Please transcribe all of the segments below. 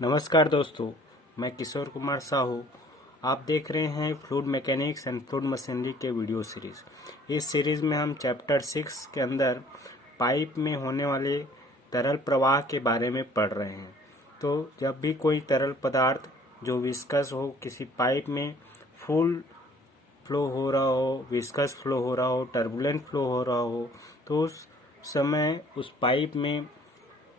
नमस्कार दोस्तों, मैं किशोर कुमार साहू। आप देख रहे हैं fluid mechanics and fluid machinery के वीडियो सीरीज। इस सीरीज में हम चैप्टर 6 के अंदर पाइप में होने वाले तरल प्रवाह के बारे में पढ़ रहे हैं। तो जब भी कोई तरल पदार्थ जो विस्कस हो, किसी पाइप में फुल फ्लो हो रहा हो, विस्कस फ्लो हो रहा हो, टर्बुलेंट फ्लो हो रहा हो, तो उस समय उस पाइप में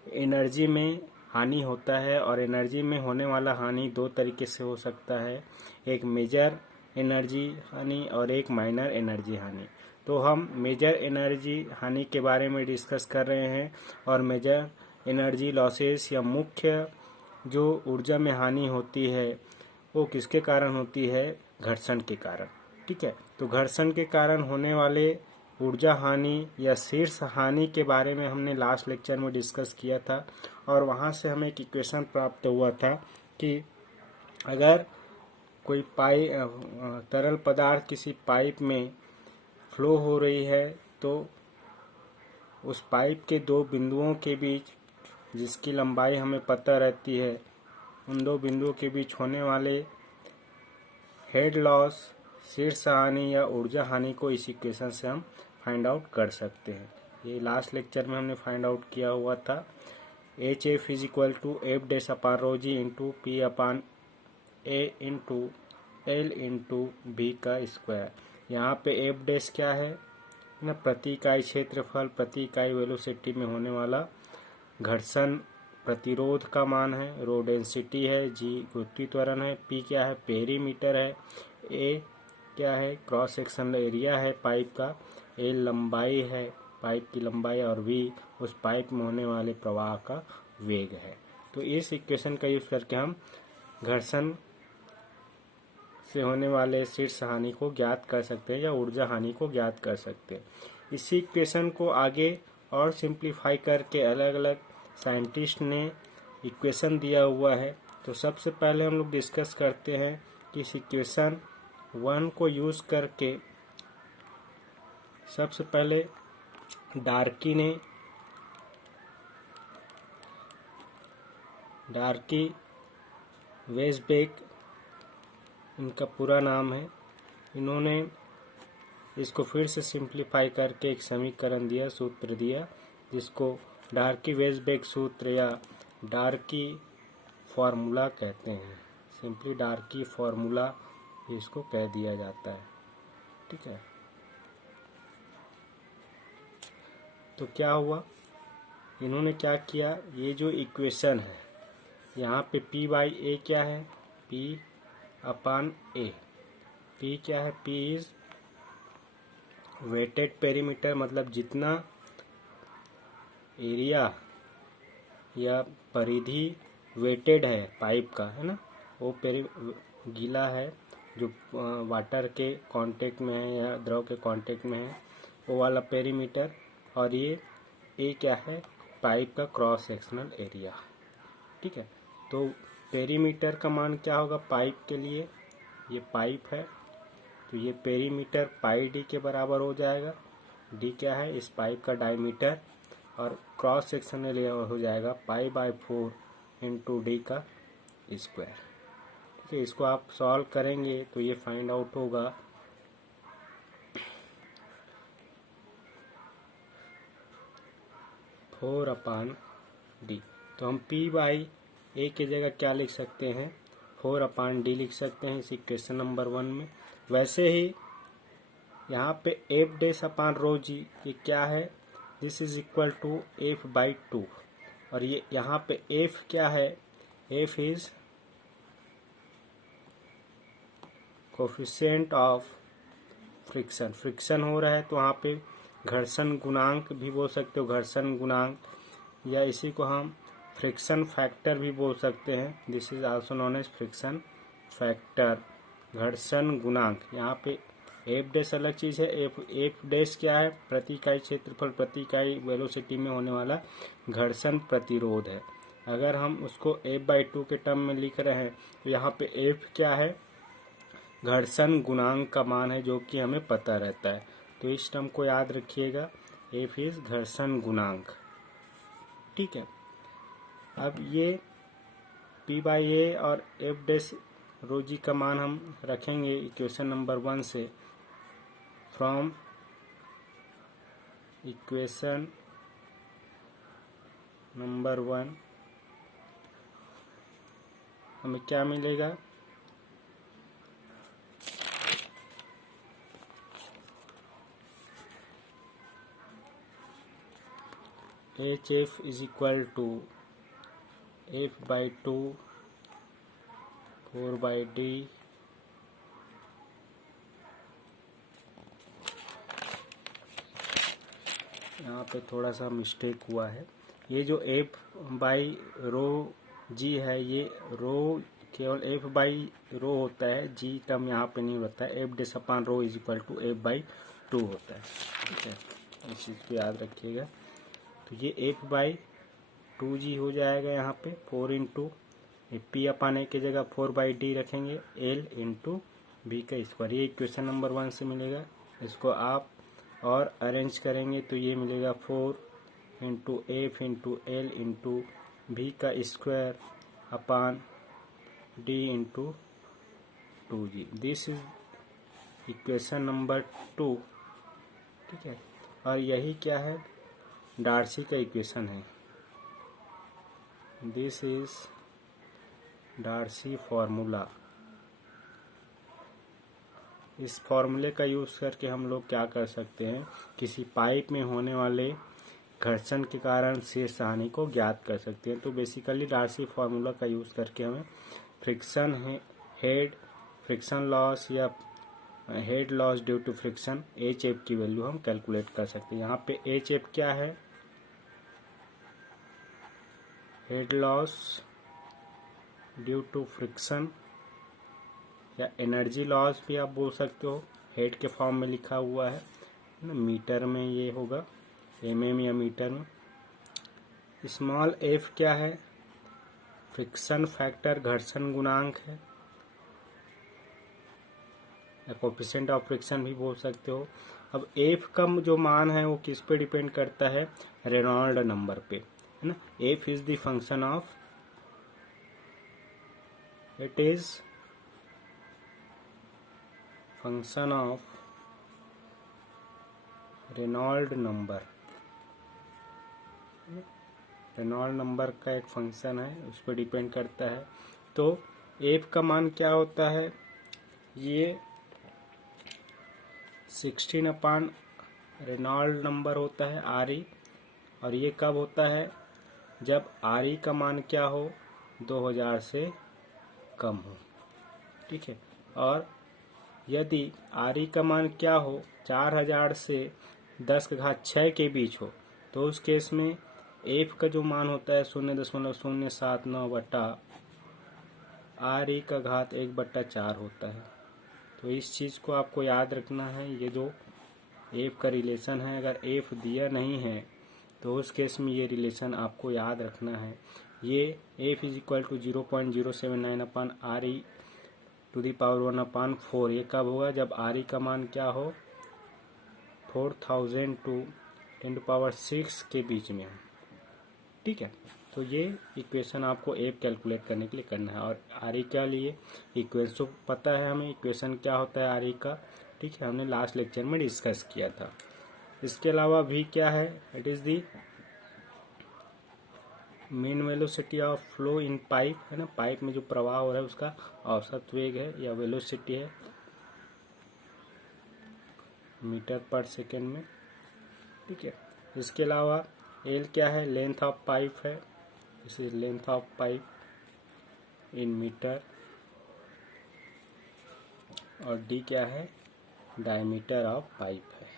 एनर्जी में हानि होता है। और एनर्जी में होने वाला हानि दो तरीके से हो सकता है, एक मेजर एनर्जी हानि और एक माइनर एनर्जी हानि। तो हम मेजर एनर्जी हानि के बारे में डिस्कस कर रहे हैं। और मेजर एनर्जी लॉसेस या मुख्य जो ऊर्जा में हानि होती है वो किसके कारण होती है? घर्षण के कारण। ठीक है, तो घर्षण के कारण होने वाले ऊर्जा हानि या शीर्ष हानि के बारे में हमने लास्ट लेक्चर में डिस्कस किया था। और वहाँ से हमें एक इक्वेशन प्राप्त हुआ था कि अगर कोई तरल पदार्थ किसी पाइप में फ्लो हो रही है तो उस पाइप के दो बिंदुओं के बीच, जिसकी लंबाई हमें पता रहती है, उन दो बिंदुओं के बीच होने वाले हेड लॉस, शीर्ष हानि या ऊर्जा हानि को इस इक्वेशन से हम फाइंड आउट कर सकते हैं। ये लास्ट लेक्चर में हमने फाइंड आउट किया हुआ था। H F is equal to F dash upon rho ji into P upon A into L into B का स्क्वायर। यहाँ पे एफ डैश क्या है ना, प्रति इकाई क्षेत्रफल, प्रति इकाई वेलोसिटी में होने वाला घर्षण प्रतिरोध का मान है। रो डेंसिटी है, जी गुरुत्वीय त्वरण है, पी क्या है, पेरीमीटर है, ए क्या है, क्रॉस सेक्शनल एरिया है पाइप का, ए लंबाई है पाइप की लंबाई, और वी उस पाइप में होने वाले प्रवाह का वेग है। तो इस इक्वेशन का यूज करके हम घर्षण से होने वाले शीर्ष हानि को ज्ञात कर सकते हैं या ऊर्जा हानि को ज्ञात कर सकते हैं। इसी इक्वेशन को आगे और सिंप्लीफाई करके अलग अलग साइंटिस्ट ने इक्वेशन दिया हुआ है। तो सबसे पहले हम लोग डिस्कस करते हैं कि इस इक्वेशन 1 को यूज करके सबसे पहले डार्की वेसबेक इनका पूरा नाम है, इन्होंने इसको फिर से सिंप्लीफाई करके एक समीकरण दिया, सूत्र दिया, जिसको डार्की वेसबेक सूत्र या डार्की फार्मूला कहते हैं। सिंपली डार्की फार्मूला इसको कह दिया जाता है। ठीक है, तो क्या हुआ, इन्होंने क्या किया, ये जो इक्वेशन है यहाँ पे P बाई ए क्या है, P अपान ए। P क्या है, P इज वेटेड पेरीमीटर, मतलब जितना एरिया या परिधि वेटेड है पाइप का, है ना, वो गीला है, जो वाटर के कांटेक्ट में है या द्रव के कांटेक्ट में है, वो वाला पेरीमीटर। और ये ए क्या है, पाइप का क्रॉस सेक्शनल एरिया। ठीक है, तो पेरीमीटर का मान क्या होगा पाइप के लिए, ये पाइप है तो ये पेरीमीटर पाई डी के बराबर हो जाएगा। डी क्या है, इस पाइप का डायमीटर, और क्रॉस सेक्शनल एरिया हो जाएगा पाई बाय 4 इंटू डी का स्क्वायर। ठीक है, इसको आप सॉल्व करेंगे तो ये फाइंड आउट होगा 4 अपान डी। तो हम P बाई ए की जगह क्या लिख सकते हैं, 4 अपान डी लिख सकते हैं इस इक्वेशन नंबर 1 में। वैसे ही यहाँ पे एफ डैश अपान रो जी ये क्या है, this is equal to f by 2। और ये यहाँ पे एफ क्या है, f is coefficient of friction. Friction हो रहा है तो वहाँ पे घर्षण गुणांक भी बोल सकते हो, घर्षण गुणांक, या इसी को हम फ्रिक्शन फैक्टर भी बोल सकते हैं। This is also known as friction factor, घर्षण गुणांक। यहाँ पे एफ डैश अलग चीज है, एफ डैश क्या है, प्रति इकाई क्षेत्रफल, प्रति इकाई वेलोसिटी में होने वाला घर्षण प्रतिरोध है। अगर हम उसको एफ बाई 2 के टर्म में लिख रहे हैं तो यहाँ पे एफ क्या है, घर्षण गुणांक का मान है, जो कि हमें पता रहता है। तो इस टर्म को याद रखिएगा, एफ इज घर्षण गुणांक। ठीक है, अब ये पी बाई ए और एफ डैश रो जी का मान हम रखेंगे इक्वेशन नंबर 1 से। फ्रॉम इक्वेशन नंबर 1 हमें क्या मिलेगा, h F is equal to f by 2 4 by d यहाँ पे थोड़ा सा मिस्टेक हुआ है। ये जो एफ बाई रो जी है, ये रो केवल एफ बाई रो होता है, जी टर्म यहाँ पे नहीं होता है। F dash upon rho is equal to f by 2 होता है, ठीक है, इस चीज़ को याद रखिएगा। तो ये एफ बाई 2 जी हो जाएगा यहाँ पे 4 इंटू पी अपान ए की जगह 4 बाई डी रखेंगे, एल इंटू बी का स्क्वायर। ये इक्वेशन नंबर 1 से मिलेगा। इसको आप और अरेंज करेंगे तो ये मिलेगा 4 into F into L into B का square upon D into 2g। This is equation number 2, ठीक है। और यही क्या है, डार्सी का इक्वेशन है। This is Darcy formula. इस फार्मूले का यूज़ करके हम लोग क्या कर सकते हैं, किसी पाइप में होने वाले घर्षण के कारण शेष हानि को ज्ञात कर सकते हैं। तो बेसिकली डार्सी फार्मूला का यूज़ करके हमें फ्रिक्शन हेड फ्रिक्शन लॉस या head loss due to friction h f की वैल्यू हम कैलकुलेट कर सकते हैं। यहाँ पे एच एफ क्या है, head loss due to friction या एनर्जी लॉस भी आप बोल सकते हो, हेड के फॉर्म में लिखा हुआ है ना, मीटर में ये होगा, एमएम या मीटर में। स्मॉल एफ क्या है, फ्रिक्शन फैक्टर घर्षण गुणांक है, या कोफिशिएंट ऑफ फ्रिक्शन भी बोल सकते हो। अब एफ का जो मान है वो किस पे डिपेंड करता है, रेनॉल्ड नंबर पे, है ना। F is the function of, it is function of Reynold number. Reynold number का एक फंक्शन है, उस पर डिपेंड करता है। तो एफ का मान क्या होता है, ये 16 अपान रेनॉल्ड नंबर होता है आर ई। और ये कब होता है, जब आर ई का मान क्या हो, 2000 से कम हो, ठीक है। और यदि आर ई का मान क्या हो, 4000 से 10⁶ के बीच हो, तो उस केस में एफ का जो मान होता है 0.079 बटा आर ई का घात 1/4 होता है। तो इस चीज़ को आपको याद रखना है। ये जो एफ का रिलेशन है, अगर एफ दिया नहीं है तो उस केस में ये रिलेशन आपको याद रखना है। ये F is equal to 0.079 upon R E to the power 1/4। ये कब होगा, जब आर ई का मान क्या हो, 4000 टू 10⁻6 के बीच में हो, ठीक है। तो ये इक्वेशन आपको एफ कैलकुलेट करने के लिए करना है। और आर ई क्या लिए, इक्वेशन तो पता है हमें, इक्वेशन क्या होता है आर ई का, ठीक है, हमने लास्ट लेक्चर में डिस्कस किया था। इसके अलावा भी क्या है, it is the mean velocity of flow in pipe, है ना। पाइप में जो प्रवाह हो रहा है उसका औसत वेग है या वेलोसिटी है मीटर पर सेकेंड में, ठीक है। इसके अलावा एल क्या है, लेंथ ऑफ पाइप है, this is length of pipe in metre. और डी क्या है, डायमीटर ऑफ पाइप है।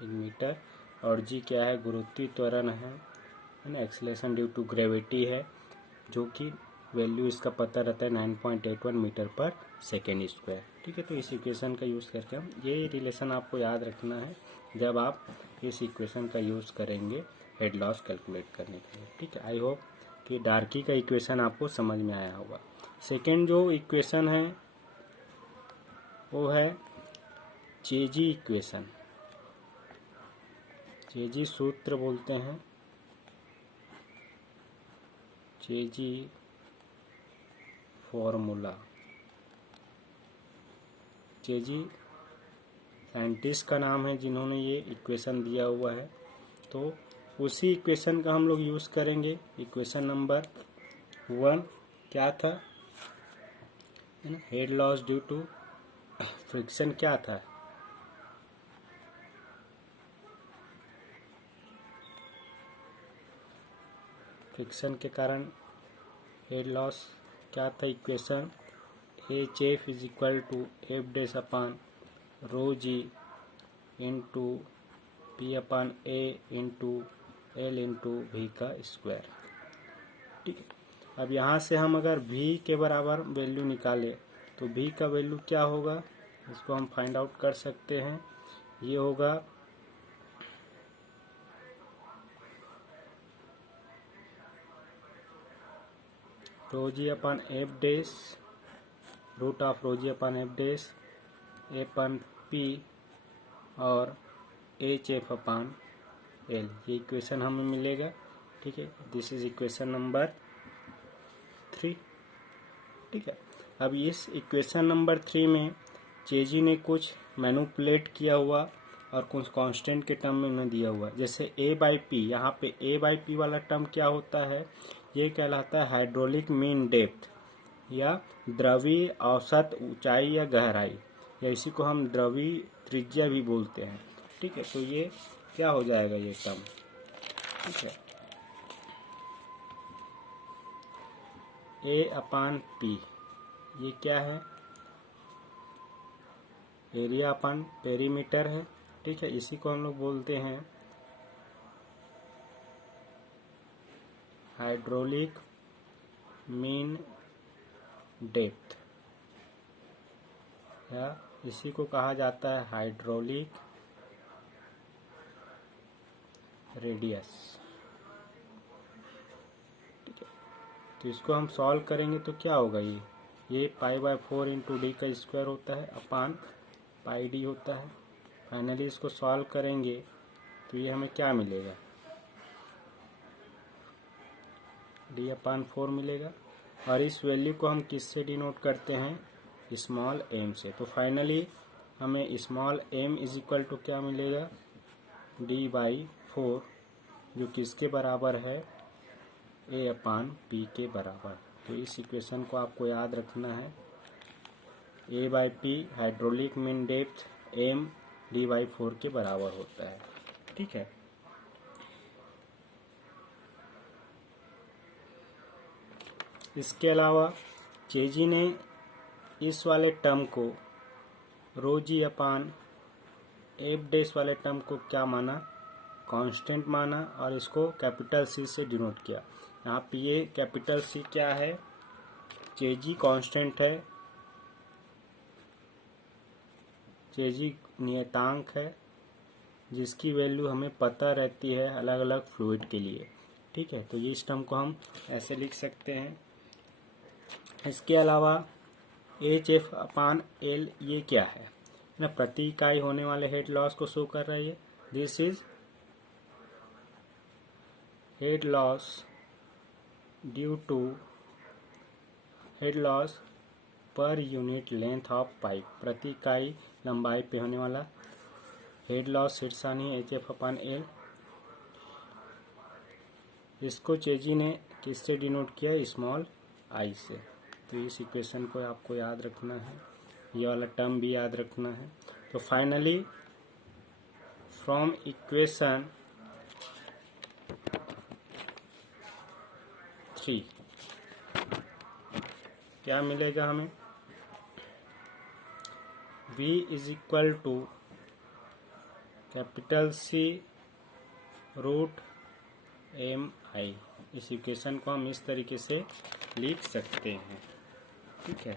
In metre. और जी क्या है, गुरुत्वीय त्वरण है ना, एक्सेलरेशन ड्यू टू ग्रेविटी है, जो कि वैल्यू इसका पता रहता है 9.81 मीटर पर सेकेंड स्क्वायर, ठीक है। तो इस इक्वेशन का यूज़ करके हम, ये रिलेशन आपको याद रखना है जब आप इस इक्वेशन का यूज़ करेंगे हेड लॉस कैलकुलेट करने के लिए, ठीक है। आई होप कि डार्की का इक्वेशन आपको समझ में आया होगा। सेकेंड जो इक्वेशन है वो है जेजी इक्वेशन। चेजी सूत्र बोलते हैं, चेजी फॉर्मूला। चेजी साइंटिस्ट का नाम है जिन्होंने ये इक्वेशन दिया हुआ है। तो उसी इक्वेशन का हम लोग यूज़ करेंगे। इक्वेशन नंबर 1 क्या था, है ना, head loss due to friction क्या था, फ्रिक्शन के कारण हेड लॉस क्या था। Equation H F is equal to F dash upon rho ji into P upon A into L into V का स्क्वायर। ठीक है, अब यहाँ से हम अगर v के बराबर वैल्यू निकालें तो v का वैल्यू क्या होगा, इसको हम फाइंड आउट कर सकते हैं। ये होगा rho G upon F dash root of rho G upon F dash A upon P और एच एफ अपान एल, ये इक्वेशन हमें मिलेगा। ठीक है, दिस इज इक्वेशन नंबर 3। ठीक है, अब इस इक्वेशन नंबर 3 में चेजी ने कुछ मैनिपुलेट किया हुआ और कुछ कांस्टेंट के टर्म में उन्हें दिया हुआ, जैसे ए बाई पी। यहाँ पे ए बाई पी वाला टर्म क्या होता है, ये कहलाता है हाइड्रोलिक मीन डेप्थ या द्रवीय औसत ऊंचाई या गहराई, या इसी को हम द्रवीय त्रिज्या भी बोलते हैं। ठीक है, तो ये क्या हो जाएगा ये टर्म। ठीक है, ए अपान पी ये क्या है, एरिया अपान पेरीमीटर है। ठीक है, इसी को हम लोग बोलते हैं हाइड्रोलिक मीन डेप्थ, या इसी को कहा जाता है हाइड्रोलिक रेडियस। ठीक है, तो इसको हम सॉल्व करेंगे तो क्या होगा, ये पाई बाय 4 इंटू डी का स्क्वायर होता है अपान पाई डी होता है। फाइनली इसको सॉल्व करेंगे तो ये हमें क्या मिलेगा, डी अपान 4 मिलेगा। और इस वैल्यू को हम किससे डिनोट करते हैं, स्मॉल एम से। तो फाइनली हमें small M is equal to क्या मिलेगा, डी बाई 4, जो किसके बराबर है, ए अपान पी के बराबर। तो इस इक्वेशन को आपको याद रखना है, A by P hydraulic mean depth M D by 4 के बराबर होता है। ठीक है, इसके अलावा चेजी ने इस वाले टर्म को रो जी अपान एफ डैश वाले टर्म को क्या माना, कांस्टेंट माना, और इसको कैपिटल सी से डिनोट किया। यहाँ पे ये कैपिटल सी क्या है, चेजी कांस्टेंट है, चेजी नियतांक है जिसकी वैल्यू हमें पता रहती है अलग अलग फ्लूइड के लिए। ठीक है, तो ये इस टर्म को हम ऐसे लिख सकते हैं। इसके अलावा एच एफ अपान एल ये क्या है ना, प्रति इकाई होने वाले हेड लॉस को शो कर रहा है। This is head loss due to head loss per unit length of pipe, प्रति इकाई लंबाई पे होने वाला हेड लॉस शीर्षानी एच एफ अपान एल। इसको चेजी ने किससे डिनोट किया, स्मॉल आई से। तो इस इक्वेशन को आपको याद रखना है, ये वाला टर्म भी याद रखना है। तो फाइनली फ्रॉम इक्वेशन 3 क्या मिलेगा हमें, v is equal to capital C root M I. इस इक्वेशन को हम इस तरीके से लिख सकते हैं। ठीक है,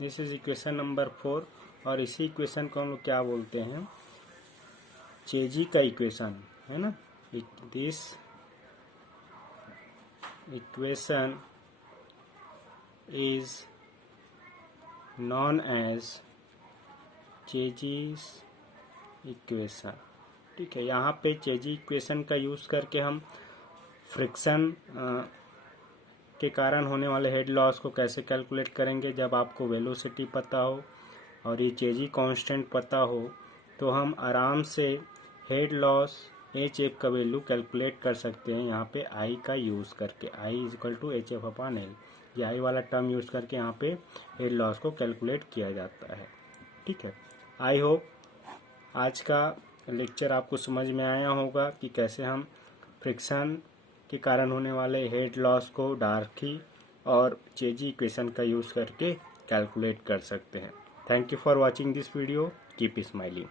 दिस इज इक्वेशन नंबर 4। और इसी इक्वेशन को हम लोग क्या बोलते हैं, चेजी का इक्वेशन, है ना। This equation is known as Chezy's equation. ठीक है, यहाँ पे चेजी इक्वेशन का यूज़ करके हम फ्रिक्शन के कारण होने वाले हेड लॉस को कैसे कैलकुलेट करेंगे। जब आपको वेलोसिटी पता हो और ये चेजी कांस्टेंट पता हो तो हम आराम से हेड लॉस एच एफ का वैल्यू कैलकुलेट कर सकते हैं यहाँ पे आई का यूज़ करके। I is equal to H F upon L, ये आई वाला टर्म यूज़ करके यहाँ पे हेड लॉस को कैलकुलेट किया जाता है। ठीक है, आई होप आज का लेक्चर आपको समझ में आया होगा कि कैसे हम फ्रिक्शन के कारण होने वाले हेड लॉस को डार्की और चेजी इक्वेशन का यूज़ करके कैलकुलेट कर सकते हैं। Thank you for watching this video, keep smiling.